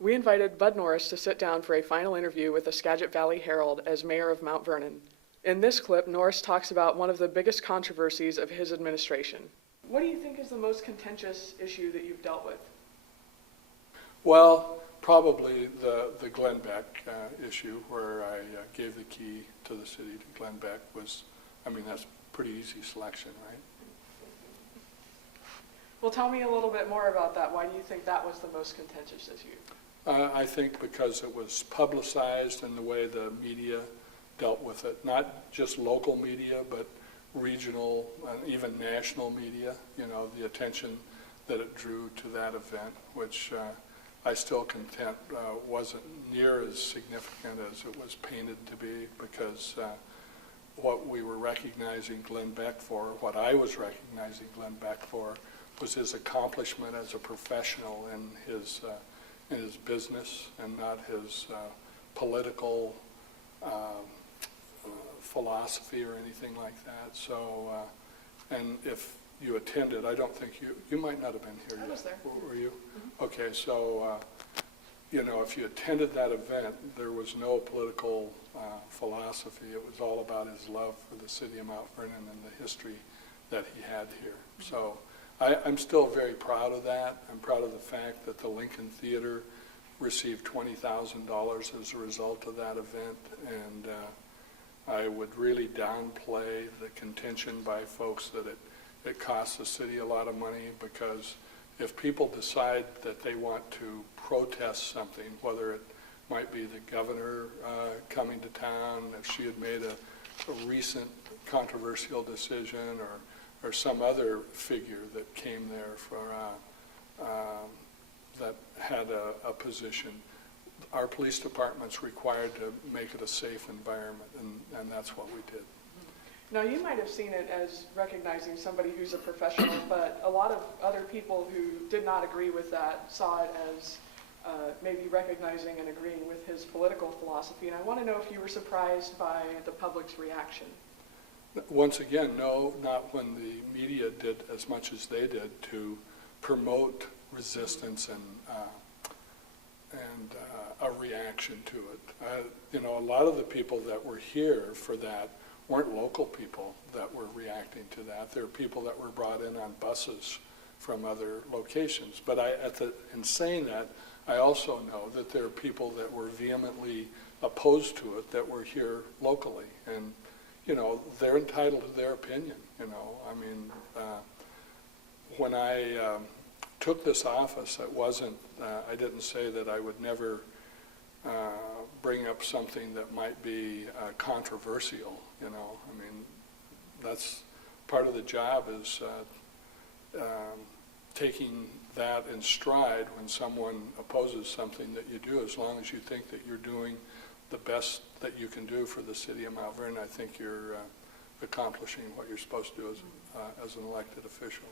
We invited Bud Norris to sit down for a final interview with the Skagit Valley Herald as mayor of Mount Vernon. In this clip, Norris talks about one of the biggest controversies of his administration. What do you think is the most contentious issue that you've dealt with? Well, probably the Glenn Beck issue, where I gave the key to the city to Glenn Beck was, that's pretty easy selection, right? Well, tell me a little bit more about that. Why do you think that was the most contentious issue? I think because it was publicized in the way the media dealt with it, not just local media, but regional and even national media, the attention that it drew to that event, which I still contend wasn't near as significant as it was painted to be, because what we were recognizing Glenn Beck for, what I was recognizing Glenn Beck for, was his accomplishment as a professional in his business and not his political philosophy or anything like that. So, and if you attended, I don't think you might not have been here yet. I was there. Were you? Mm-hmm. Okay, so, if you attended that event, there was no political philosophy. It was all about his love for the city of Mount Vernon and the history that he had here. Mm-hmm. So I'm still very proud of that. I'm proud of the fact that the Lincoln Theater received $20,000 as a result of that event, and I would really downplay the contention by folks that it costs the city a lot of money, because if people decide that they want to protest something, whether it might be the governor coming to town, if she had made a recent controversial decision, or some other figure that came there for that had a position, our police department's required to make it a safe environment, and that's what we did. Now, you might have seen it as recognizing somebody who's a professional, but a lot of other people who did not agree with that saw it as maybe recognizing and agreeing with his political philosophy. And I want to know if you were surprised by the public's reaction. Once again, no, not when the media did as much as they did to promote resistance and a reaction to it. A lot of the people that were here for that weren't local people that were reacting to that. There were people that were brought in on buses from other locations. But in saying that, I also know that there are people that were vehemently opposed to it that were here locally. And they're entitled to their opinion. When I took this office, I didn't say that I would never bring up something that might be controversial. That's part of the job, is taking that in stride when someone opposes something that you do, as long as you think that you're doing the best that you can do for the city of Mount Vernon. I think you're accomplishing what you're supposed to do as an elected official.